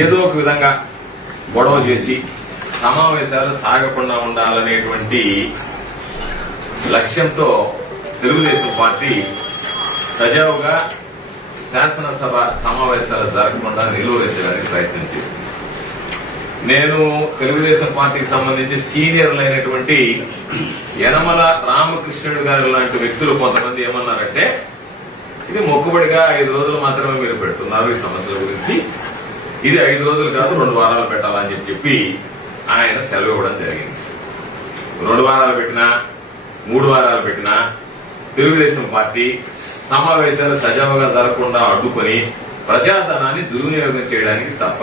ఏదో ఒక విధంగా గొడవ చేసి సమావేశాలు సాగకుండా ఉండాలనేటువంటి లక్ష్యంతో తెలుగుదేశం పార్టీ సజావుగా శాసనసభ సమావేశాలు జరగకుండా నిలువరించడానికి ప్రయత్నం చేసింది. నేను తెలుగుదేశం పార్టీకి సంబంధించి సీనియర్లు అయినటువంటి యనమల రామకృష్ణుడు గారు లాంటి వ్యక్తులు కొంతమంది ఏమన్నారంటే ఇది మొక్కుబడిగా ఐదు రోజులు మాత్రమే మీరు పెడుతున్నారు ఈ సమస్యల గురించి. ఇది ఐదు రోజులు కాదు రెండు వారాలు పెట్టాలని చెప్పి చెప్పి ఆయన సెలవు ఇవ్వడం జరిగింది. రెండు వారాలు పెట్టినా మూడు వారాలు పెట్టినా తెలుగుదేశం పార్టీ సమావేశాలు సజావుగా జరగకుండా అడ్డుకొని ప్రజాధనాన్ని దుర్వినియోగం చేయడానికి తప్ప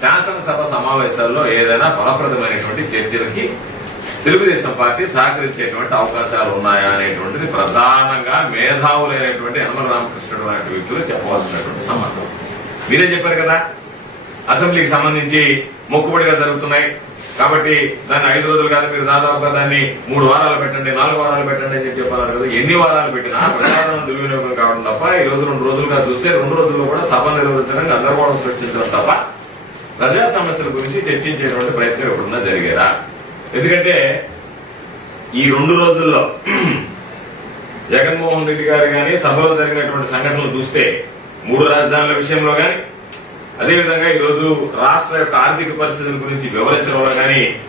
శాసనసభ సమావేశాల్లో ఏదైనా ఫలప్రదమైనటువంటి చర్చలకి తెలుగుదేశం పార్టీ సహకరించేటువంటి అవకాశాలు ఉన్నాయా అనేటువంటిది ప్రధానంగా మేధావులైనటువంటి యనమల రామకృష్ణుడు లాంటి వ్యక్తులు చెప్పవలసినటువంటి సంబంధం. మీరే చెప్పారు కదా? అసెంబ్లీకి సంబంధించి మొక్కుబడిగా జరుగుతున్నాయి. కాబట్టి దాన్ని ఐదు రోజులు కాదు మీరు దాదాపుగా దాన్ని మూడు వారాలు పెట్టండి నాలుగు వారాలు పెట్టండి అని చెప్పి చెప్పారు కదా. ఎన్ని వారాలు పెట్టినా ప్రజాధనం దుర్వినియోగం కావడం తప్ప ఈ రోజు రెండు రోజులుగా చూస్తే రెండు రోజుల్లో కూడా సభ నిర్వహించడానికి గందరగోళం సృష్టించడం తప్ప ప్రజా సమస్యల గురించి చర్చించేటువంటి ప్రయత్నం ఎప్పుడున్నా జరిగేదా? ఎందుకంటే ఈ రెండు రోజుల్లో జగన్మోహన్ రెడ్డి గారు కానీ సభలో జరిగినటువంటి సంఘటనలు చూస్తే మూడు రాజధానుల విషయంలో కానీ అదేవిధంగా ఈరోజు రాష్ట్ర యొక్క ఆర్థిక పరిస్థితుల గురించి వివరించడంలో కానీ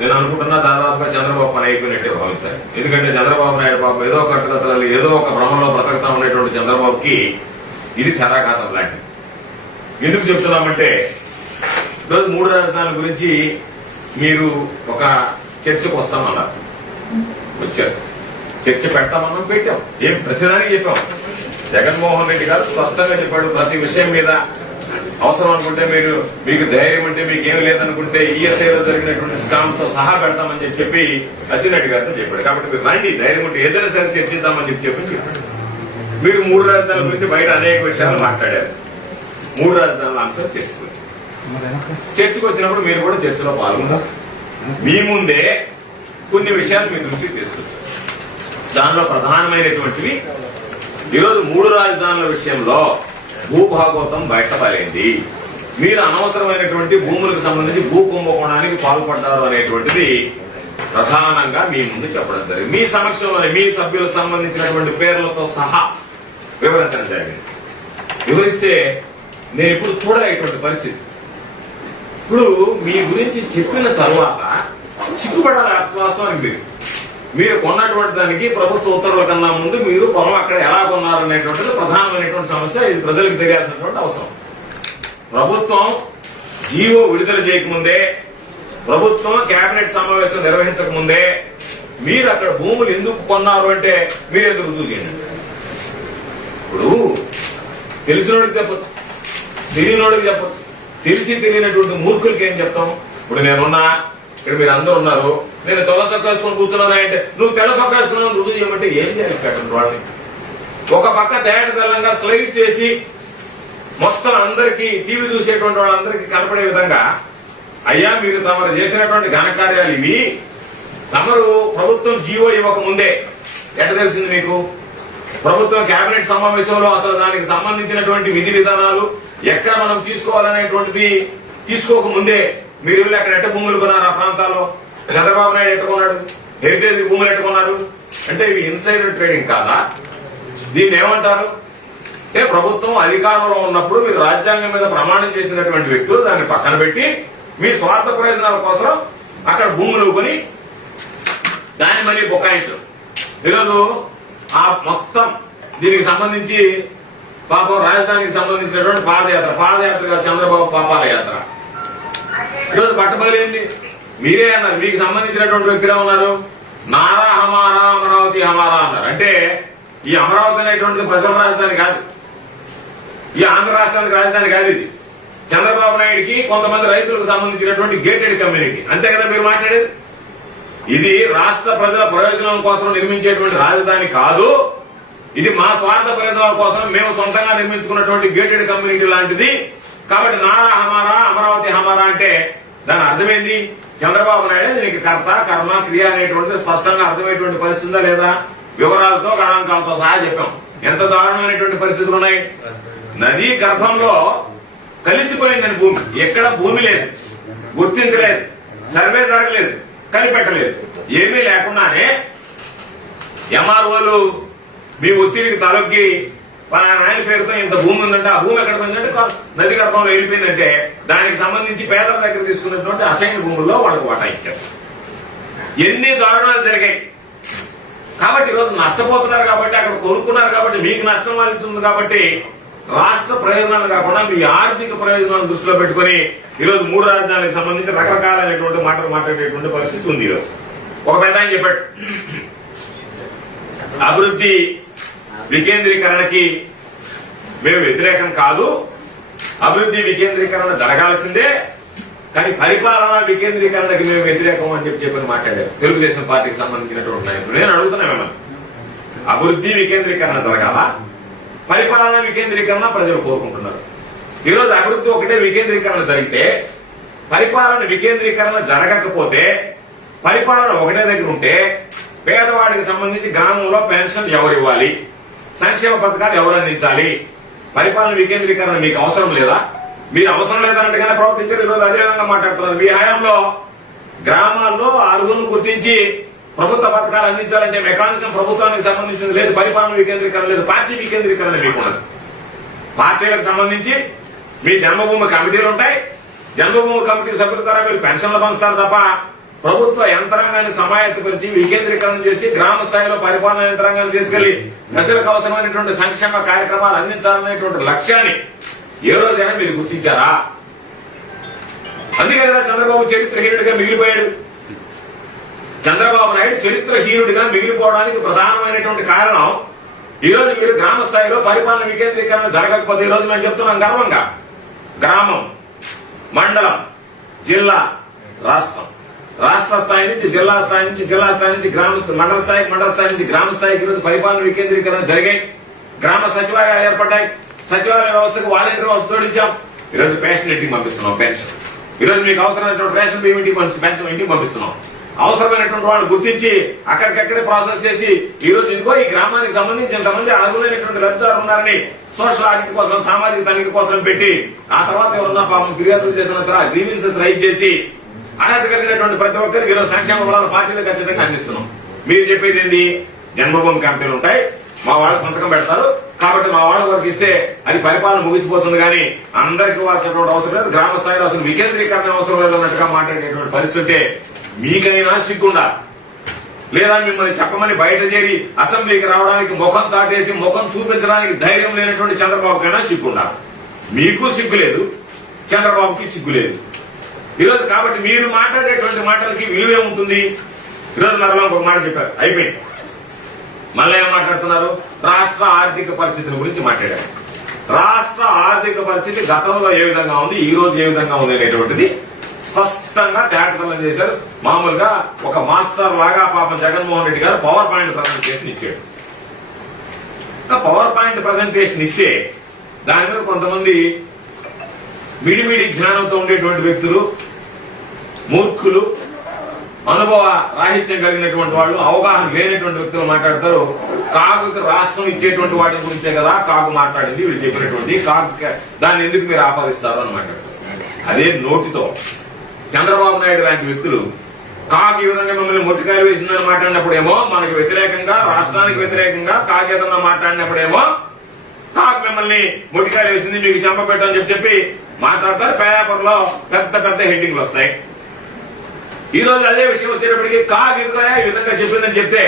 నేను అనుకుంటున్నా దాదాపుగా చంద్రబాబు పని అయిపోయినట్టే భావించాలి. ఎందుకంటే చంద్రబాబు నాయుడు బాబు ఏదో ఒక కట్టుకథలు ఏదో ఒక భ్రమంలో బ్రతకతా ఉన్నటువంటి చంద్రబాబుకి ఇది శరాఘాతం లాంటిది. ఎందుకు చెప్తున్నామంటే ఈరోజు మూడు రాజధానుల గురించి మీరు ఒక చర్చకు వస్తామన్నారు. వచ్చారు. చర్చ పెడతామన్నా పెట్టాం. ఏం ప్రతిదానికి చెప్పాం. జగన్మోహన్ రెడ్డి గారు స్పష్టంగా చెప్పాడు ప్రతి విషయం మీద. అవసరం అనుకుంటే మీరు మీకు ధైర్యం ఉంటే మీకు ఏమి లేదనుకుంటే ఈఎస్ఐలో జరిగినటువంటి స్కామ్తో సహా పెడతామని చెప్పి అచ్చినట్టు గారితో చెప్పాడు. కాబట్టి మీరు రండి ధైర్యం ఉంటే ఏదైనా సరే చర్చిద్దామని చెప్పి చెప్పి చెప్పాడు. మీరు మూడు రాజధానుల గురించి బయట అనేక విషయాలు మాట్లాడారు. మూడు రాజధానుల అంశం చర్చకు చర్చకు వచ్చినప్పుడు మీరు కూడా చర్చలో పాల్గొన్నారు. మీ ముందే కొన్ని విషయాలు మీ దృష్టికి తీసుకొచ్చారు. దానిలో ప్రధానమైనటువంటివి ఈరోజు మూడు రాజధానుల విషయంలో భూభాగవతం బయటపడింది. మీరు అనవసరమైనటువంటి భూములకు సంబంధించి భూ కుంభకోణానికి పాల్పడ్డారు అనేటువంటిది ప్రధానంగా మీ ముందు చెప్పడం జరిగింది. మీ సమక్షంలోనే మీ సభ్యులకు సంబంధించినటువంటి పేర్లతో సహా వివరించడం జరిగింది. వివరిస్తే నేను ఇప్పుడు చూడలేటువంటి పరిస్థితి. ఇప్పుడు మీ గురించి చెప్పిన తర్వాత సిగ్గుపడాలి అని మీరు మీరు కొన్నటువంటి దానికి ప్రభుత్వ ఉత్తర్వుల కన్నా ముందు మీరు పొలం అక్కడ ఎలా కొన్నారు అనేటువంటిది ప్రధానమైనటువంటి సమస్య ఇది ప్రజలకు తెలియాల్సినటువంటి అవసరం. ప్రభుత్వం జీవో విడుదల చేయకముందే ప్రభుత్వం కేబినెట్ సమావేశం నిర్వహించక ముందే మీరు అక్కడ భూములు ఎందుకు కొన్నారు అంటే మీరు ఎందుకు రుజువు చేయండి? ఇప్పుడు తెలిసినోడికి చెప్పదు తెలియనోడికి చెప్పదు తెలిసి తెలియనటువంటి మూర్ఖులకి ఏం చెప్తాం? ఇప్పుడు నేనున్నా ఇక్కడ మీరు అందరూ ఉన్నారు. నేను తెల్ల చొక్కా వేసుకొని కూర్చున్నదా అంటే నువ్వు తెల్ల చొక్కా వేసుకున్నావు రుజువు చేయమంటే ఏం చేయాలి ఇక్కడ వాళ్ళని? ఒక పక్క తేట తెల్లంగా స్లైడ్ చేసి మొత్తం అందరికి టీవీ చూసేటువంటి వాళ్ళందరికీ కనపడే విధంగా అయ్యా మీరు తమరు చేసినటువంటి ఘనకార్యాలు ఇవి. తమరు ప్రభుత్వం జీవో ఇవ్వక ముందే ఎట్ట తెలిసింది మీకు? ప్రభుత్వం కేబినెట్ సమావేశంలో అసలు దానికి సంబంధించినటువంటి విధి విధానాలు ఎక్కడ మనం తీసుకోవాలనేటువంటిది తీసుకోక ముందే మీరు వెళ్ళి అక్కడ ఎట్ట భూములు కొన్నారు ఆ ప్రాంతాల్లో? చంద్రబాబు నాయుడు ఎట్టుకున్నాడు హెరిటేజ్ భూములు ఎట్టుకున్నారు అంటే ఇవి ఇన్సైడర్ ట్రేడింగ్ కాదా? దీన్ని ఏమంటారు? అంటే ప్రభుత్వం అధికారంలో ఉన్నప్పుడు మీరు రాజ్యాంగం మీద ప్రమాణం చేసినటువంటి వ్యక్తులు దాన్ని పక్కన పెట్టి మీ స్వార్థ ప్రయోజనాల కోసం అక్కడ భూములు కొని దాన్ని మళ్ళీ బుకాయించడం ఈరోజు ఆ మొత్తం దీనికి సంబంధించి పాపం రాజధానికి సంబంధించినటువంటి పాదయాత్ర పాదయాత్రగా చంద్రబాబు పాపాల యాత్ర ఈరోజు పట్టబయలైంది మీరే అన్నారు మీకు సంబంధించినటువంటి వ్యక్తులు ఉన్నారు నారా హమారా అమరావతి హమారా అన్నారు. అంటే ఈ అమరావతి అనేటువంటిది ప్రజల రాజధాని కాదు. ఈ ఆంధ్ర రాష్ట్రానికి రాజధాని కాదు ఇది. చంద్రబాబు నాయుడికి కొంతమంది రైతులకు సంబంధించినటువంటి గేటెడ్ కమ్యూనిటీ అంతే కదా మీరు మాట్లాడేది? ఇది రాష్ట్ర ప్రజల ప్రయోజనం కోసం నిర్మించేటువంటి రాజధాని కాదు. ఇది మా స్వార్థ ప్రయోజనాల కోసం మేము సొంతంగా నిర్మించుకున్నటువంటి గేటెడ్ కమ్యూనిటీ లాంటిది. కాబట్టి నారా హమారా అమరావతి హమారా అంటే దాని అర్థమైంది? చంద్రబాబు నాయుడు దీనికి కర్త కర్మ క్రియ అనేటువంటిది స్పష్టంగా అర్థమయ్యేటువంటి పరిస్థితుందా లేదా? వివరాలతో గణాంకాలతో సహా చెప్పాం. ఎంత దారుణమైనటువంటి పరిస్థితులు ఉన్నాయి? నదీ గర్భంలో కలిసిపోయిందని భూమి. ఎక్కడ భూమి లేదు. గుర్తించలేదు. సర్వే జరగలేదు. కనిపెట్టలేదు. ఏమీ లేకుండానే ఎంఆర్ఓలు మీ ఒత్తిడికి తలొక్కి పలానా ఆయన పేరుతో ఇంత భూమి ఉందంటే ఆ భూమి ఎక్కడ పోయిందంటే నది గర్భంలో వెళ్ళిపోయిందంటే దానికి సంబంధించి పేదల దగ్గర తీసుకున్నటువంటి అసైన్ భూముల్లో వాళ్ళకు వాటా ఇచ్చారు. ఎన్ని దారుణాలు జరిగాయి. కాబట్టి ఈరోజు నష్టపోతున్నారు కాబట్టి అక్కడ కొనుక్కున్నారు కాబట్టి మీకు నష్టం వాలుతుంది కాబట్టి రాష్ట్ర ప్రయోజనాలు కాకుండా మీ ఆర్థిక ప్రయోజనాలను దృష్టిలో పెట్టుకొని ఈరోజు మూడు రాజధానికి సంబంధించి రకరకాలైనటువంటి మాటలు మాట్లాడేటువంటి పరిస్థితి ఉంది ఈరోజు. ఒక పెద్ద ఆయన చెప్పాడు. అభివృద్ధి వికేంద్రీకరణకి మేము వ్యతిరేకం కాదు. అభివృద్ధి వికేంద్రీకరణ జరగాల్సిందే. కానీ పరిపాలన వికేంద్రీకరణకి మేము వ్యతిరేకం అని చెప్పి చెప్పని మాట్లాడారు. తెలుగుదేశం పార్టీకి సంబంధించినటువంటి నాయకులు. నేను అడుగుతున్నా మిమ్మల్ని. అభివృద్ధి వికేంద్రీకరణ జరగాల? పరిపాలన వికేంద్రీకరణ ప్రజలు కోరుకుంటున్నారు. ఈరోజు అభివృద్ధి ఒకటే వికేంద్రీకరణ జరిగితే పరిపాలన వికేంద్రీకరణ జరగకపోతే పరిపాలన ఒకటే దగ్గర ఉంటే పేదవాడికి సంబంధించి గ్రామంలో పెన్షన్ ఎవరు ఇవ్వాలి? సంక్షేమ పథకాలు ఎవరు అందించాలి? పరిపాలన వికేంద్రీకరణ మీకు అవసరం లేదా? మీరు అవసరం లేదన్నట్టుగానే ప్రవర్తించారు. ఈరోజు అదే విధంగా మాట్లాడుతున్నారు. మీ హయాంలో గ్రామాల్లో అర్హులను గుర్తించి ప్రభుత్వ పథకాలు అందించాలంటే మెకానిజం ప్రభుత్వానికి సంబంధించింది లేదు. పరిపాలన వికేంద్రీకరణ లేదు. పార్టీ వికేంద్రీకరణ మీకు పార్టీలకు సంబంధించి మీ జన్మభూమి కమిటీలు ఉంటాయి. జన్మభూమి కమిటీ సభ్యుల ద్వారా మీరు పెన్షన్లు పంచుతారు తప్ప ప్రభుత్వ యంత్రాంగాన్ని సమాయత్తపరిచి వికేంద్రీకరణ చేసి గ్రామ స్థాయిలో పరిపాలన యంత్రాంగాన్ని తీసుకెళ్ళి ప్రజలకు అవసరమైనటువంటి సంక్షేమ కార్యక్రమాలు అందించాలనేటువంటి లక్ష్యాన్ని ఏ రోజైనా మీరు గుర్తించారా? అందుకే కదా చంద్రబాబు చరిత్రహీనుడిగా మిగిలిపోయాడు. చంద్రబాబు నాయుడు చరిత్రహీనుడిగా మిగిలిపోవడానికి ప్రధానమైనటువంటి కారణం ఈ రోజు మీరు గ్రామ స్థాయిలో పరిపాలన వికేంద్రీకరణ జరగకపోతే ఈ రోజు మేము చెప్తున్నాం గర్వంగా. గ్రామం మండలం జిల్లా రాష్ట్రం. రాష్ట్ర స్థాయి నుంచి జిల్లా స్థాయి నుంచి జిల్లా స్థాయి నుంచి గ్రామ మండల స్థాయి మండల స్థాయి నుంచి గ్రామ స్థాయికి ఈరోజు పరిపాలన వికేంద్రీకరణ జరిగాయి. గ్రామ సచివాలయాలు ఏర్పడ్డాయి. సచివాలయ వ్యవస్థకు వాలంటీర్ వ్యవస్థ జోడించాం. ఈరోజు పెన్షన్ ఇంటికి పంపిస్తున్నాం పెన్షన్. ఈరోజు మీకు అవసరమైనటువంటి రేషన్ బియ్యం ఇంటికి పెన్షన్ ఇంటికి పంపిస్తున్నాం. అవసరమైనటువంటి వాళ్ళు గుర్తించి అక్కడికక్కడే ప్రాసెస్ చేసి ఈ రోజు ఇదిగో ఈ గ్రామానికి సంబంధించి ఇంతమంది అర్హులైనటువంటి లబ్ధిదారులు ఉన్నారని సోషల్ ఆడిట్ కోసం సామాజిక తనిఖీ కోసం పెట్టి ఆ తర్వాత ఎవరన్నా పాపం ఫిర్యాదులు చేసిన తర్వాత గ్రీవెన్సెస్ రైజ్ చేసి అర్హత కలిగినటువంటి ప్రతి ఒక్కరికి ఈరోజు సంక్షేమ బలాల పార్టీలు ఖచ్చితంగా అందిస్తున్నాం. మీరు చెప్పేది ఏంటి జన్మభూమి కంపెనీలు ఉంటాయి. మా వాళ్ళ సంతకం పెడతారు. కాబట్టి మా వాళ్ళ వరకు ఇస్తే అది పరిపాలన ముగిసిపోతుంది కానీ అందరికి ఇవ్వాల్సినటువంటి అవసరం లేదు. గ్రామ స్థాయిలో అసలు వికేంద్రీకరణ అవసరం లేదు అన్నట్టుగా మాట్లాడేటువంటి పరిస్థితి మీకైనా సిగ్గుండా? లేదా మిమ్మల్ని చెప్పమని బయట చేరి అసెంబ్లీకి రావడానికి ముఖం దాటేసి ముఖం చూపించడానికి ధైర్యం లేనటువంటి చంద్రబాబుకైనా సిగ్గుండా? మీకు సిగ్గు లేదు. చంద్రబాబుకి సిగ్గు లేదు. ఈరోజు కాబట్టి మీరు మాట్లాడేటువంటి మాటలకి విలువ ఏముంటుంది ఈరోజు మరలా ఒక మాట చెప్పారు. అయిపోయింది. మళ్ళీ ఏం మాట్లాడుతున్నారు? రాష్ట్ర ఆర్థిక పరిస్థితుల గురించి మాట్లాడారు. రాష్ట్ర ఆర్థిక పరిస్థితి గతంలో ఏ విధంగా ఉంది ఈ రోజు ఏ విధంగా ఉంది అనేటువంటిది స్పష్టంగా తేటతలం చేశారు. మామూలుగా ఒక మాస్టర్ లాగా పాప Jaganmohan Reddy garu power point presentation ఇచ్చాడు. పవర్ పాయింట్ ప్రజెంటేషన్ ఇస్తే దాని మీద కొంతమంది మిడిమిడి జ్ఞానంతో ఉండేటువంటి వ్యక్తులు మూర్ఖులు అనుభవ రాహిత్యం కలిగినటువంటి వాళ్ళు అవగాహన లేనటువంటి వ్యక్తులు మాట్లాడతారు. కాకుకి రాష్ట్రం ఇచ్చేటువంటి వాటి గురించే కదా కాకు మాట్లాడింది వీళ్ళు చెప్పినటువంటి కాకు దాన్ని ఎందుకు మీరు ఆపాదిస్తారు అని మాట్లాడతారు. అదే నోటితో. చంద్రబాబు నాయుడు లాంటి వ్యక్తులు కాకు ఈ విధంగా మిమ్మల్ని మొట్టికాయలు వేసిందని మాట్లాడినప్పుడేమో మనకు వ్యతిరేకంగా రాష్ట్రానికి వ్యతిరేకంగా కాకి ఏదన్నా మాట్లాడినప్పుడేమో కాకు మిమ్మల్ని మొట్టికాయలు వేసింది మీకు చెంప పెట్టని చెప్పి చెప్పి మాట్లాడతారు. పేపర్లో పెద్ద పెద్ద హెడ్డింగ్లు వస్తాయి. ఈ రోజు అదే విషయం వచ్చేటప్పటికి కాకు ఇదిగో ఈ విధంగా చెప్పిందని చెప్తే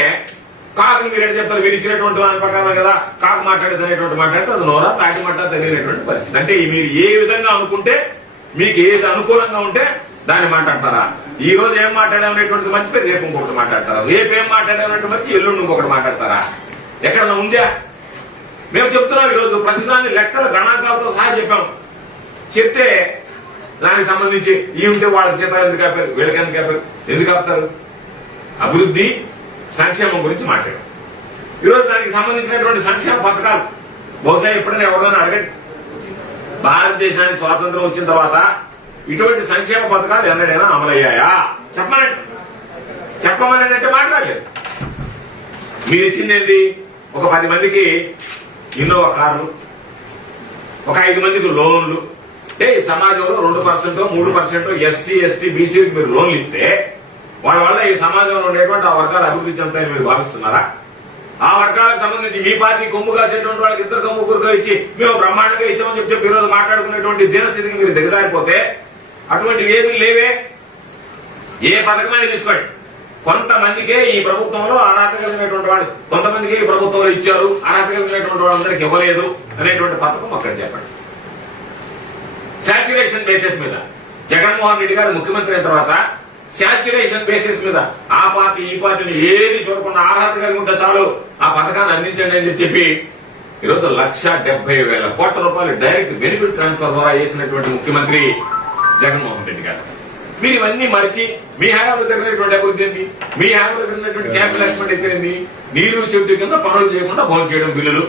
కాకులు మీరు ఏం చెప్తారు? మీరు ఇచ్చినటువంటి దాని ప్రకారమే కదా. కాకు మాట్లాడేది అనేటువంటి మాట్లాడితే అది నోరా తాటి మట్ట తెలియనటువంటి పరిస్థితి. అంటే మీరు ఏ విధంగా అనుకుంటే మీకు ఏది అనుకూలంగా ఉంటే దాన్ని మాట్లాడతారా? ఈ రోజు ఏం మాట్లాడామనేటువంటిది మంచిది రేపు ఇంకొకటి మాట్లాడతారా? రేపు ఏం మాట్లాడామనేటువంటి మంచి ఎల్లుండి ఇంకొకటి మాట్లాడతారా? ఎక్కడన్నా ఉందా? మేము చెప్తున్నాం ఈరోజు ప్రతిదాన్ని లెక్కల గణాంకాలతో సహా చెప్పాం. చెప్తే దానికి సంబంధించి ఈ ఉంటే వాళ్ళకి జీతాలు ఎందుకు ఆపారు? వీళ్ళకి ఎందుకు ఆపారు? ఎందుకు ఆపుతారు? అభివృద్ధి సంక్షేమం గురించి మాట్లాడారు. ఈరోజు దానికి సంబంధించినటువంటి సంక్షేమ పథకాలు బహుశా ఎప్పుడైనా ఎవరైనా అడగండి. భారతదేశానికి స్వాతంత్రం వచ్చిన తర్వాత ఇటువంటి సంక్షేమ పథకాలు ఎన్నడైనా అమలయ్యాయా? చెప్పమనండి. చెప్పమని అంటే మాట్లాడలేదు. మీరు ఇచ్చింది ఏంది? ఒక పది మందికి ఇన్నోవా కార్లు ఒక ఐదు మందికి లోన్లు అంటే ఈ సమాజంలో రెండు పర్సెంట్ మూడు పర్సెంట్ ఎస్సీ ఎస్టీ బీసీకి మీరు లోన్లు ఇస్తే వాళ్ళ వల్ల ఈ సమాజంలో ఉండేటువంటి ఆ వర్గాలు అభివృద్ధి చెందుతాయని మీరు భావిస్తున్నారా? ఆ వర్గాలకు సంబంధించి మీ పార్టీ కొమ్ము కాసేటువంటి వాళ్ళకి ఇద్దరు కొమ్ము కురుగా ఇచ్చి మేము బ్రహ్మాండంగా ఇచ్చామని చెప్పి ఈ రోజు మాట్లాడుకునేటువంటి దినస్థితికి మీరు దిగజారిపోతే అటువంటివి ఏమీ లేవే. ఏ పథకమైనా తీసుకోండి. కొంతమందికే ఈ ప్రభుత్వంలో అర్హత కలిగినటువంటి వాళ్ళు కొంతమందికి ఈ ప్రభుత్వంలో ఇచ్చారు అర్హత కలిగినటువంటి వాళ్ళందరికీ ఇవ్వలేదు అనేటువంటి పథకం అక్కడ చెప్పండి శాచ్యురేషన్ బేసిస్ మీద. జగన్మోహన్ రెడ్డి గారు ముఖ్యమంత్రి అయిన తర్వాత శాచ్యురేషన్ బేసిస్ మీద ఆ పార్టీ ఈ పార్టీని ఏది చూడకుండా అర్హత కలిగి ఉంటే చాలు. ఆ పథకాన్ని అందించండి అని చెప్పి ఈరోజు లక్ష డెబ్బై వేల కోట్ల రూపాయలు డైరెక్ట్ బెనిఫిట్ ట్రాన్స్ఫర్ ద్వారా చేసినటువంటి ముఖ్యమంత్రి జగన్మోహన్ రెడ్డి గారు. మీరు ఇవన్నీ మరిచి మీ హయాంలో జరిగినటువంటి అభివృద్ధి ఏంటి? మీ హయాంలో జరిగినటువంటి క్యాపిటల్ ఎక్స్పెండిచర్ ఏంటి? నీరు చెట్టు కింద పనులు చేయకుండా భోజనం చేయడం బిల్లులు.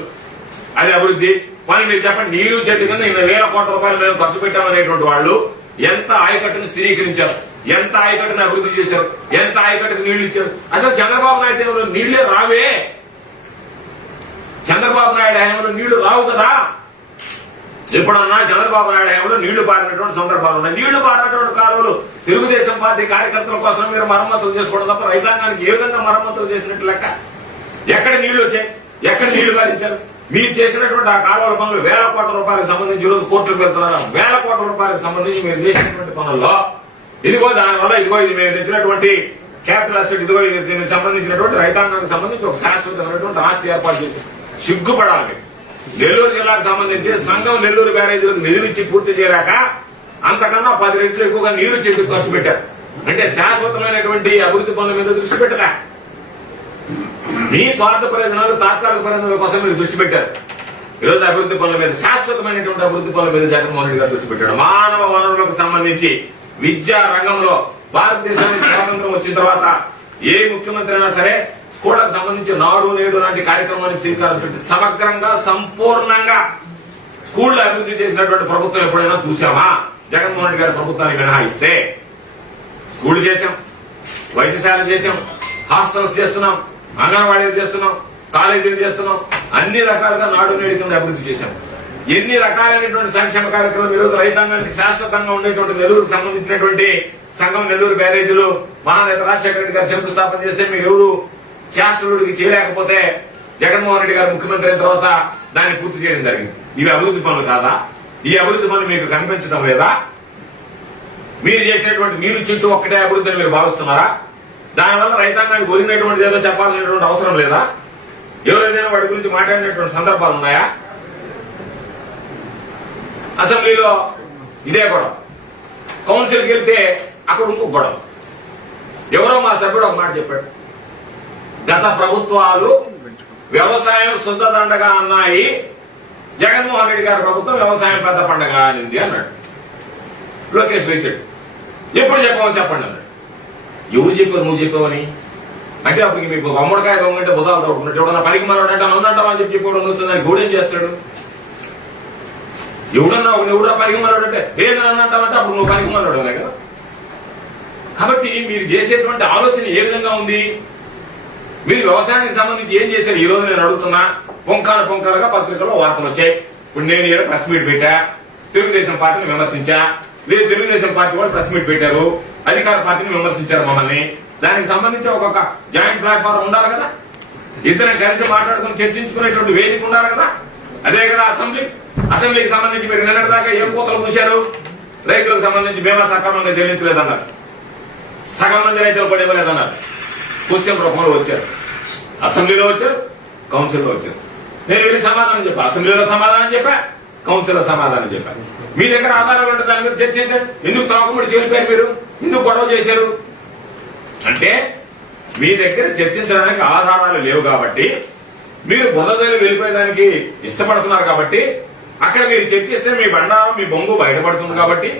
అది అభివృద్ధి. పని మీరు చెప్పండి. నీరు చెట్టు కింద ఇన్ని వేల కోట్ల రూపాయలు మేము ఖర్చు పెట్టామనేటువంటి వాళ్ళు ఎంత ఆయకట్టును స్థిరీకరించారు? ఎంత ఆయకట్టును అభివృద్ధి చేశారు? ఎంత ఆయకట్టుకు నీళ్ళు ఇచ్చారు? అసలు చంద్రబాబు నాయుడు టైంలో నీళ్ళే రావే. చంద్రబాబు నాయుడు హయాంలో నీళ్ళు రావు కదా. ఎప్పుడన్నా చంద్రబాబు నాయుడు హయాంలో నీళ్ళు పారినటువంటి సందర్భాలు ఉన్నాయి. నీళ్ళు పారినటువంటి కాలంలో తెలుగుదేశం పార్టీ కార్యకర్తల కోసం మీరు మరమ్మతులు చేసుకోవడం తప్ప రైతాంగానికి ఏ విధంగా మరమ్మతులు చేసినట్టు లెక్క? ఎక్కడ నీళ్ళు వచ్చాయి? ఎక్కడ నీళ్ళు పారించారు? మీరు చేసినటువంటి ఆ కాలువల పనులు వేల కోట్ల రూపాయలకు సంబంధించి ఈరోజు కోర్టులకు వెళ్తున్నారు? వేల కోట్ల రూపాయలకు సంబంధించి మీరు చేసినటువంటి పనుల్లో ఇదిగో దానివల్ల ఇదిగో ఇది మేము తెచ్చినటువంటి క్యాపిటల్ అసెట్ ఇదిగో ఇది దీనికి సంబంధించినటువంటి రైతాంగానికి సంబంధించి ఒక శాశ్వతమైనటువంటి ఆస్తి ఏర్పాటు చేసి సిగ్గుపడాలి. నెల్లూరు జిల్లాకు సంబంధించి సంఘం నెల్లూరు బ్యారేజీలకు నిధులిచ్చి పూర్తి చేయలేక అంతకన్నా పది రెట్లు ఎక్కువగా నీరు చెట్టు ఖర్చు పెట్టారు. అంటే శాశ్వతమైనటువంటి అభివృద్ధి పనుల మీద దృష్టి పెట్టలే. మీ స్వార్థ ప్రయోజనాలు తాత్కాలిక ప్రయోజనాల కోసం మీరు దృష్టి పెట్టారు. ఈరోజు అభివృద్ధి పనుల మీద శాశ్వతమైనటువంటి అభివృద్ధి పనుల మీద జగన్మోహన్ రెడ్డి గారు దృష్టి పెట్టాడు. మానవ వనరులకు సంబంధించి విద్యా రంగంలో భారతదేశానికి స్వాతంత్రం వచ్చిన తర్వాత ఏ ముఖ్యమంత్రి అయినా సరే స్కూళ్ళకు సంబంధించి నాడు నేడు లాంటి కార్యక్రమానికి శ్రీకారం చుట్టూ సమగ్రంగా సంపూర్ణంగా స్కూళ్ళు అభివృద్ధి చేసినటువంటి ప్రభుత్వం ఎప్పుడైనా చూసామా జగన్మోహన్ రెడ్డి గారి ప్రభుత్వాన్ని మినహాయిస్తే స్కూల్ చేశాం వైద్యశాల చేశాం హాస్టల్స్ చేస్తున్నాం అంగన్వాడీలు చేస్తున్నాం కాలేజీలు చేస్తున్నాం అన్ని రకాలుగా నాడు నేడు కింద అభివృద్ధి చేశాం. ఎన్ని రకాలైనటువంటి సంక్షేమ కార్యక్రమాలు ఈరోజు రైతాంగానికి శాశ్వతంగా ఉండేటువంటి నెల్లూరుకు సంబంధించినటువంటి సంఘం నెల్లూరు బ్యారేజీలు మహానేత రాజశేఖర రెడ్డి గారు శంకుస్థాపన చేస్తే మీరు ఎవరు శాస్త్రుడికి చేయలేకపోతే జగన్మోహన్ రెడ్డి గారు ముఖ్యమంత్రి అయిన తర్వాత దాన్ని పూర్తి చేయడం జరిగింది. ఇవి అభివృద్ధి పనులు కాదా? ఈ అభివృద్ధి పనులు మీకు కనిపించడం లేదా? మీరు చేసినటువంటి మీరు చుట్టూ ఒక్కటే అభివృద్ధి అని మీరు భావిస్తున్నారా? దానివల్ల రైతాంగానికి ఒరిగినటువంటి ఏదో చెప్పాలనేటువంటి అవసరం లేదా? ఎవరైనా వాటి గురించి మాట్లాడినటువంటి సందర్భాలు ఉన్నాయా? అసెంబ్లీలో ఇదే గొడవ. కౌన్సిల్కి వెళ్తే అక్కడ ఇంకొక గొడవ. ఎవరో మా సభ్యుడు ఒక మాట చెప్పాడు. గత ప్రభుత్వాలు వ్యవసాయం శుద్ధ దండగా అన్నాయి. జగన్మోహన్ రెడ్డి గారి ప్రభుత్వం వ్యవసాయం పెద్ద పండగ అనింది అన్నాడు. లోకేష్ వేసాడు ఎప్పుడు చెప్పవచ్చు చెప్పండి అన్నాడు. ఎవరు చెప్పారు నువ్వు చెప్పావని అంటే అప్పుడు మీకు గుమ్మడికాయ దొంగంటే భుజాలు తోడుకున్నట్టు ఎవడన్నా పనికి మరొకటి అంటే అవునంటావా అని చెప్పి చెప్పి వస్తుంది దానికి చేస్తాడు? ఎవడన్నా ఒక ఎవడన్నా పనికి మరొకటి అంటే లేదని అంటావంటే అప్పుడు నువ్వు పనికి మరొకడే కదా? కాబట్టి మీరు చేసేటువంటి ఆలోచన ఏ విధంగా ఉంది? మీరు వ్యవసాయానికి సంబంధించి ఏం చేశారు? ఈ రోజు నేను అడుగుతున్నా పొంకాల పొంకాలుగా పత్రికల్లో వార్తలు వచ్చాయి. ఇప్పుడు నేను ఈడ ప్రెస్ మీట్ పెట్టా. తెలుగుదేశం పార్టీని విమర్శించా. మీరు తెలుగుదేశం పార్టీ కూడా ప్రెస్ మీట్ పెట్టారు. అధికార పార్టీని విమర్శించారు మమ్మల్ని. దానికి సంబంధించి ఒక్కొక్క జాయింట్ ప్లాట్ఫామ్ ఉండాలి కదా? ఇద్దరం కలిసి మాట్లాడుకుని చర్చించుకునేటువంటి వేదిక ఉండాలి కదా? అదే కదా అసెంబ్లీ. అసెంబ్లీకి సంబంధించి మీరు నిన్నటి దాకా ఏం కోతలు పూశారు? రైతులకు సంబంధించి బీమా సక్రమంగా చెల్లించలేదన్నారు. సగం మంది రైతులు కూడా ఇవ్వలేదన్నారు. క్వశ్చన్ రూపంలో వచ్చారు. అసెంబ్లీలో వచ్చారు కౌన్సిల్లో వచ్చారు. నేను వెళ్ళి సమాధానం చెప్పా. అసెంబ్లీలో సమాధానం చెప్పా కౌన్సిల్లో సమాధానం చెప్పా. మీ దగ్గర ఆధారాలు ఉంటే దాని మీద చర్చించండి. ఎందుకు తాకుముడి చెల్లిపోయారు మీరు? ఎందుకు గొడవ చేశారు? అంటే మీ దగ్గర చర్చించడానికి ఆధారాలు లేవు కాబట్టి మీరు బుధదలు వెళ్ళిపోయేదానికి ఇష్టపడుతున్నారు కాబట్టి అక్కడ మీరు చర్చిస్తే మీ బండారం మీ బొంగు బయటపడుతుంది కాబట్టి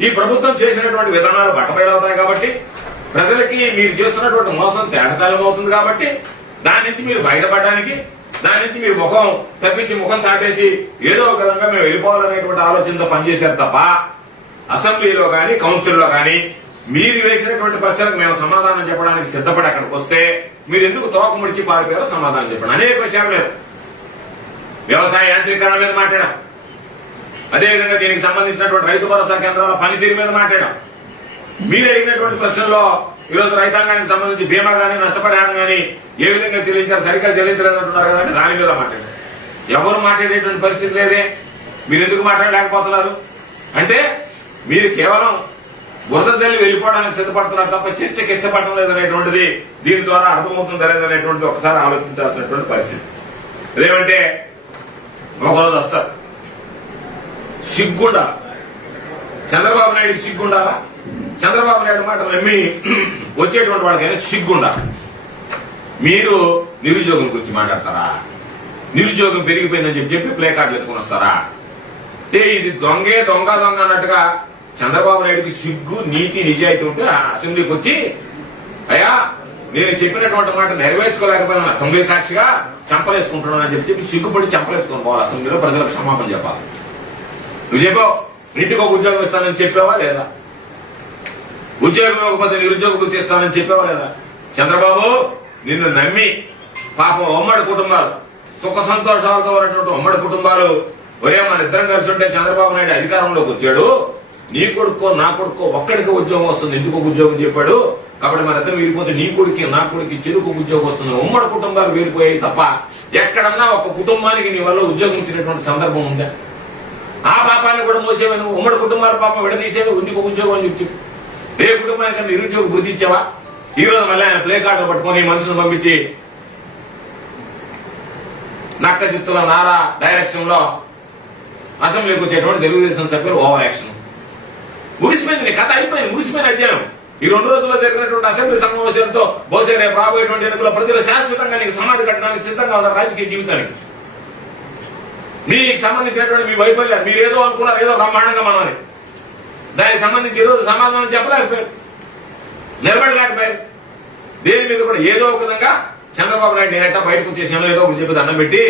ఈ ప్రభుత్వం చేసినటువంటి విధానాలు బట్టబయలవుతాయి కాబట్టి ప్రజలకి మీరు చేస్తున్నటువంటి మోసం తేటతలం అవుతుంది కాబట్టి దాని నుంచి మీరు బయటపడడానికి దాని నుంచి మీరు ముఖం తప్పించి ముఖం చాటేసి ఏదో ఒక విధంగా మేము వెళ్ళిపోవాలనేటువంటి ఆలోచనతో పనిచేశారు తప్ప అసెంబ్లీలో కానీ కౌన్సిల్లో కానీ మీరు వేసినటువంటి ప్రశ్నలకు మేము సమాధానం చెప్పడానికి సిద్ధపడి అక్కడికి వస్తే మీరు ఎందుకు తోక ముడిచి పారిపోయారో సమాధానం చెప్పండి. అనేక విషయాల మీద వ్యవసాయ యాంత్రీకరణ మీద మాట్లాడాం. అదేవిధంగా దీనికి సంబంధించినటువంటి రైతు భరోసా కేంద్రాల పనితీరు మీద మాట్లాడాం. మీరు అడిగినటువంటి ప్రశ్నల్లో ఈరోజు రైతాంగానికి సంబంధించి బీమా కానీ నష్టపరిహారం కానీ ఏ విధంగా చెల్లించారు సరిగ్గా చెల్లించలేదు అంటున్నారు కదండి దాని మీద మాట్లాడారు ఎవరు మాట్లాడేటువంటి పరిస్థితి లేదే. మీరు ఎందుకు మాట్లాడలేకపోతున్నారు? అంటే మీరు కేవలం బురద తల్లి వెళ్ళిపోవడానికి సిద్ధపడుతున్నారు తప్ప చర్చకి ఇష్టపడడం లేదనేటువంటిది దీని ద్వారా అర్థమవుతుందా లేదనేటువంటిది ఒకసారి ఆలోచించాల్సినటువంటి పరిస్థితి. అదేమంటే ఒకరోజు వస్తారు. సిగ్గుండా చంద్రబాబు నాయుడు సిగ్గుండాలా? చంద్రబాబు నాయుడు మాట నమ్మి వచ్చేటువంటి వాళ్ళకైనా సిగ్గుండా మీరు నిరుద్యోగం గురించి మాట్లాడతారా? నిరుద్యోగం పెరిగిపోయిందని చెప్పి చెప్పి ప్లే కార్డులు ఎత్తుకుని వస్తారా? అంటే ఇది దొంగే దొంగ దొంగ అన్నట్టుగా చంద్రబాబు నాయుడుకి సిగ్గు నీతి నిజాయితీ ఉంటే ఆ అసెంబ్లీకి వచ్చి అయ్యా నేను చెప్పినటువంటి మాట నెరవేర్చుకోలేకపోయినా అసెంబ్లీ సాక్షిగా చంపలేసుకుంటున్నాను అని చెప్పి చెప్పి సిగ్గుపడి చంపలేసుకుని పోవాలి అసెంబ్లీలో ప్రజలకు క్షమాపణ చెప్పాలి. నువ్వు చెప్పావు ఇంటికి ఒక ఉద్యోగం ఇస్తానని చెప్పావా లేదా? ఉద్యోగం ఇవ్వకపోతే నిరుద్యోగ వృత్తి ఇస్తానని చెప్పావా లేదా? చంద్రబాబు నిన్ను నమ్మి పాపం ఉమ్మడి కుటుంబాలు సుఖ సంతోషాలతో ఉన్నటువంటి ఉమ్మడి కుటుంబాలు ఒరే మన ఇద్దరం కలిసి ఉంటే చంద్రబాబు నాయుడు అధికారంలోకి వచ్చాడు. నీ కొడుకో నా కొడుకో ఒక్కడికి ఉద్యోగం వస్తుంది. ఎందుకు ఒక ఉద్యోగం చెప్పాడు? కాబట్టి మన అతను వీరిపోతే నీ కొడుకు నా కొడుకు చెరుకు ఉద్యోగం వస్తుంది. ఉమ్మడి కుటుంబాలు వేరిపోయాయి తప్ప ఎక్కడన్నా ఒక కుటుంబానికి నీ వల్ల ఉద్యోగం ఇచ్చినటువంటి సందర్భం ఉందా? ఆ పాపాన్ని కూడా మోసేవా నువ్వు? ఉమ్మడి కుటుంబాల పాపం విడదీసేవి? ఇంటికి ఉద్యోగం అని చెప్పి. ఏ కుటుంబానికి నిరుద్యోగ బుద్ధి ఇచ్చావా? ఈ రోజు మళ్ళీ ఆయన ప్లే కార్డు పట్టుకొని మనుషులను పంపించి నక్క చిత్తుల నారా డైరెక్షన్లో అసెంబ్లీకి వచ్చేటువంటి తెలుగుదేశం సభ్యులు ఓవర్ యాక్షన్ ముగిసిపోయింది కథ అయిపోయింది ముగిసిపోయిన అధ్యాయం ఈ రెండు రోజుల్లో జరిగినటువంటి అసెంబ్లీ సమావేశంతో బహుశా రేపు రాబోయేటువంటి ఎన్నికల ప్రజలు శాశ్వతంగా నీకు సమాధి కట్టడానికి సిద్ధంగా ఉన్నారు రాజకీయ జీవితానికి. మీకు సంబంధించినటువంటి మీ వైఫల్యాలు మీరు ఏదో అనుకున్నారు ఏదో బ్రహ్మాండంగా మనని దానికి సంబంధించి ఈరోజు సమాధానం చెప్పలేకపోయారు. నిలబడలేకపోయారు. దేని మీద కూడా ఏదో ఒక విధంగా చంద్రబాబు నాయుడు నేనట్ట బయటకు వచ్చేసాను ఏదో ఒకటి చెప్పి దండం పెట్టి.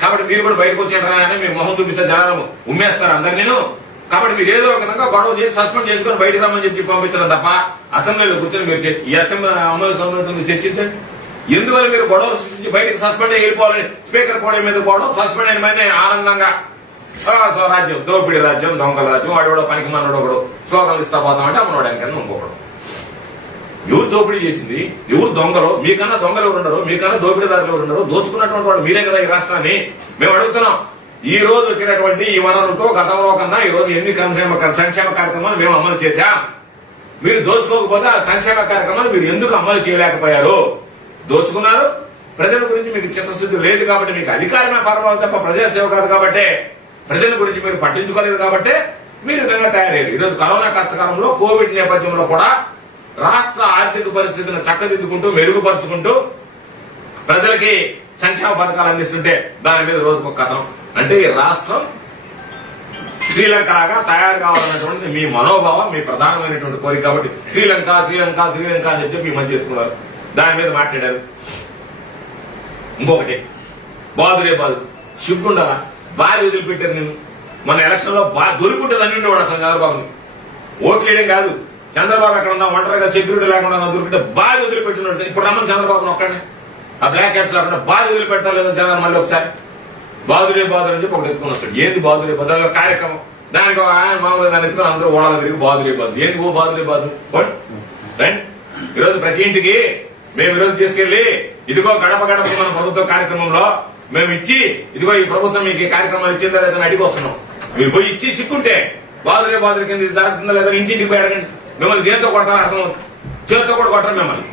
కాబట్టి మీరు కూడా బయటకు వచ్చేటారా అని మీ మొహం చూపిస్తే జనాలు ఉమ్మేస్తారు అందరు నేను కాబట్టి మీరు ఏదో ఒక విధంగా గొడవ చేసి సస్పెండ్ చేసుకొని బయటకు రమ్మని చెప్పి పంపించడం తప్ప అసెంబ్లీలో కూర్చొని మీరు ఈ అసెంబ్లీ అమలు సమావేశం చర్చించండి. ఎందువల్ల మీరు గొడవలు సృష్టించి బయటకు సస్పెండ్ అయ్యి వెళ్ళిపోవాలని స్పీకర్ కూడా మీద గొడవ సస్పెండ్ అయిన మీద ఆనందంగా ఆ, స్వరాజ్యం దోపిడీ రాజ్యం దొంగల రాజ్యం వాడు కూడా పనికి మనోడు ఒకడు స్లోగన్లు ఇస్తా పోతామంటే అమ్మనోడు కింద ఇంకొకడు ఎవరు దోపిడీ చేసింది? ఎవరు దొంగలు? మీకన్నా దొంగలు ఎవరు ఉండరు? మీకన్నా దోపిడీదారులు ఎవరు ఉండరు? దోచుకున్నటువంటి వాడు మీరే కదా ఈ రాష్ట్రాన్ని? మేము అడుగుతున్నాం. ఈ రోజు వచ్చినటువంటి ఈ వనరులతో గతంలో కన్నా ఈ రోజు ఎన్ని సంక్షేమ సంక్షేమ కార్యక్రమాలు మేము అమలు చేశాం? మీరు దోచుకోకపోతే ఆ సంక్షేమ కార్యక్రమాలు మీరు ఎందుకు అమలు చేయలేకపోయారు? దోచుకున్నారు? ప్రజల గురించి మీకు చిత్తశుద్ధి లేదు కాబట్టి మీకు అధికారమే పర్వాలేదు తప్ప ప్రజాసేవ కాదు కాబట్టి ప్రజల గురించి మీరు పట్టించుకోలేదు కాబట్టి మీరు విధంగా తయారయ్యారు. ఈరోజు కరోనా కష్టకాలంలో కోవిడ్ నేపథ్యంలో కూడా రాష్ట్ర ఆర్థిక పరిస్థితిని చక్కదిద్దుకుంటూ మెరుగుపరుచుకుంటూ ప్రజలకి సంక్షేమ పథకాలు అందిస్తుంటే దాని మీద రోజుకు కథం. అంటే ఈ రాష్ట్రం శ్రీలంక లాగా తయారు కావాలన్నటువంటి మీ మనోభావం మీ ప్రధానమైనటువంటి కోరిక కాబట్టి శ్రీలంక శ్రీలంక శ్రీలంక అని చెప్పి మీ మధ్య ఎత్తుకున్నారు. దాని మీద మాట్లాడారు. ఇంకొకటి బాదురే బాదు సిగ్గుండరా బాధ వదిలిపెట్టారు నేను మన ఎలక్షన్లో బాగా దొరికింటుంది అని ఉండేవాడు అసలు చంద్రబాబుని. ఓట్లు వేయడం కాదు. చంద్రబాబు ఎక్కడ ఉందా ఒంటరిగా సెక్యూరిటీ లేకుండా దొరికితే బాగా వదిలిపెట్టినాడు. ఇప్పుడు రమ్మని చంద్రబాబుని ఒక్కడిని. ఆ బ్లాక్ హ్యాట్స్ లేకుండా బాధ వదిలిపెడతారు లేదా జనాలు మళ్ళీ ఒకసారి. బాధురే బాధురు అని చెప్పి ఒకటి ఎత్తుకొని వస్తాడు. ఏంది బాధురే బాధ అదొక కార్యక్రమం. దానికి ఆయన మామూలుగా దాన్ని ఎత్తుకొని అందరూ ఓడాలి తిరిగి బాధురే బాధు ఏంటి ఓ బాధురే బాధు బట్ రైట్ ఈరోజు ప్రతి ఇంటికి మేము ఈరోజు తీసుకెళ్ళి ఇదిగో గడప గడప మన ప్రభుత్వ కార్యక్రమంలో మేము ఇచ్చి ఇదిగో ఈ ప్రభుత్వం మీకు ఈ కార్యక్రమాలు ఇచ్చిందా లేదని అడిగి వస్తున్నాం. మీరు పోయి ఇచ్చి సిక్కుంటే బాధురే బాదురే కింద జరుగుతుందా లేదని ఇంటింటికి పోయి అడగండి. మిమ్మల్ని దేంతో కొడతారని అర్థం చేతితో చేత్తో కూడా కొట్టరు మిమ్మల్ని.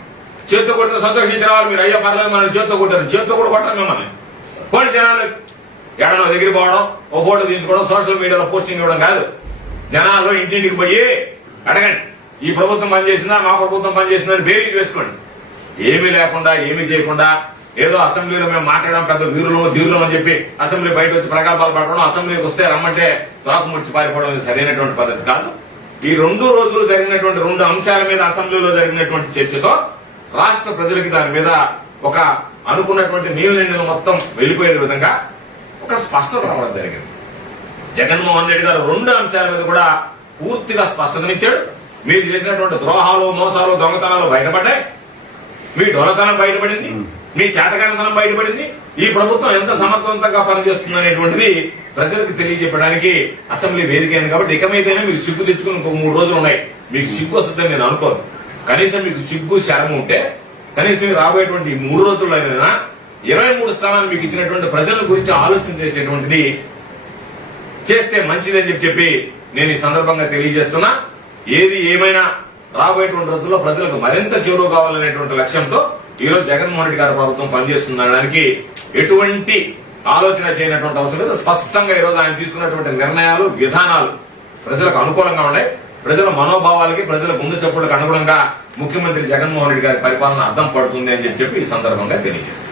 చేత్తో కొట్టిన సంతోషించిన వాళ్ళు మీరు అయ్యా పర్లేదు మనం చేత్తో కొట్టారు. చేత్తో కూడా కొట్టారు మిమ్మల్ని. పోనీ జనాలు ఎడనో దగ్గర పోవడం ఓ ఫోటో తీసుకోవడం సోషల్ మీడియాలో పోస్టింగ్ ఇవ్వడం కాదు. జనాలు ఇంటింటికి పోయి అడగండి ఈ ప్రభుత్వం పనిచేసిందా మా ప్రభుత్వం పనిచేసిందా అని బేరీజ్ వేసుకోండి. ఏమీ లేకుండా ఏమీ చేయకుండా ఏదో అసెంబ్లీలో మేము మాట్లాడడం పెద్ద వీరులు ధీరులు అని చెప్పి అసెంబ్లీ బయట వచ్చి ప్రకాపాలు పడడం అసెంబ్లీకి వస్తే రమ్మంటే తోక ముడిచి పారిపోవడం సరైనటువంటి పద్ధతి కాదు. ఈ రెండు రోజులు జరిగినటువంటి రెండు అంశాల మీద అసెంబ్లీలో జరిగినటువంటి చర్చతో రాష్ట్ర ప్రజలకి దాని మీద ఒక అనుకున్నటువంటి నీళ్ళు నిండిన మొత్తం వెళ్ళిపోయే విధంగా ఒక స్పష్టత రావడం జరిగింది. జగన్మోహన్ రెడ్డి గారు రెండు అంశాల మీద కూడా పూర్తిగా స్పష్టతనిచ్చాడు. మీరు చేసినటువంటి ద్రోహాలు మోసాలు దొంగతనాలు బయటపడ్డాయి. మీ దొంగతనం బయటపడింది. మీ చేతకానితనం బయటపడింది. ఈ ప్రభుత్వం ఎంత సమర్థవంతంగా పనిచేస్తుంది అనేటువంటిది ప్రజలకు తెలియజెప్పడానికి అసెంబ్లీ వేదిక కాబట్టి ఇక మీదైనా మీకు సిగ్గు తెచ్చుకుని ఇంకో మూడు రోజులు ఉన్నాయి. మీకు సిగ్గు వస్తుందని నేను అనుకోను. కనీసం మీకు సిగ్గు శరం ఉంటే కనీసం రాబోయేటువంటి మూడు రోజుల్లోనైనా ఇరవై మూడు స్థానాలు మీకు ఇచ్చినటువంటి ప్రజల గురించి ఆలోచన చేసేటువంటిది చేస్తే మంచిదని చెప్పి చెప్పి నేను ఈ సందర్భంగా తెలియజేస్తున్నా. ఏది ఏమైనా రాబోయేటువంటి రోజుల్లో ప్రజలకు మరింత చేరువ కావాలనేటువంటి లక్ష్యంతో ఈ రోజు జగన్మోహన్ రెడ్డి గారి ప్రభుత్వం పనిచేస్తుందనడానికి ఎటువంటి ఆలోచన చేయనటువంటి అవసరం లేదు. స్పష్టంగా ఈ రోజు ఆయన తీసుకున్నటువంటి నిర్ణయాలు విధానాలు ప్రజలకు అనుకూలంగా ఉన్నాయి. ప్రజల మనోభావాలకి ప్రజల గుండె చప్పులకు అనుగుణంగా ముఖ్యమంత్రి జగన్మోహన్ రెడ్డి గారి పరిపాలన అర్థం పడుతుంది అని చెప్పి చెప్పి ఈ సందర్భంగా తెలియజేస్తాను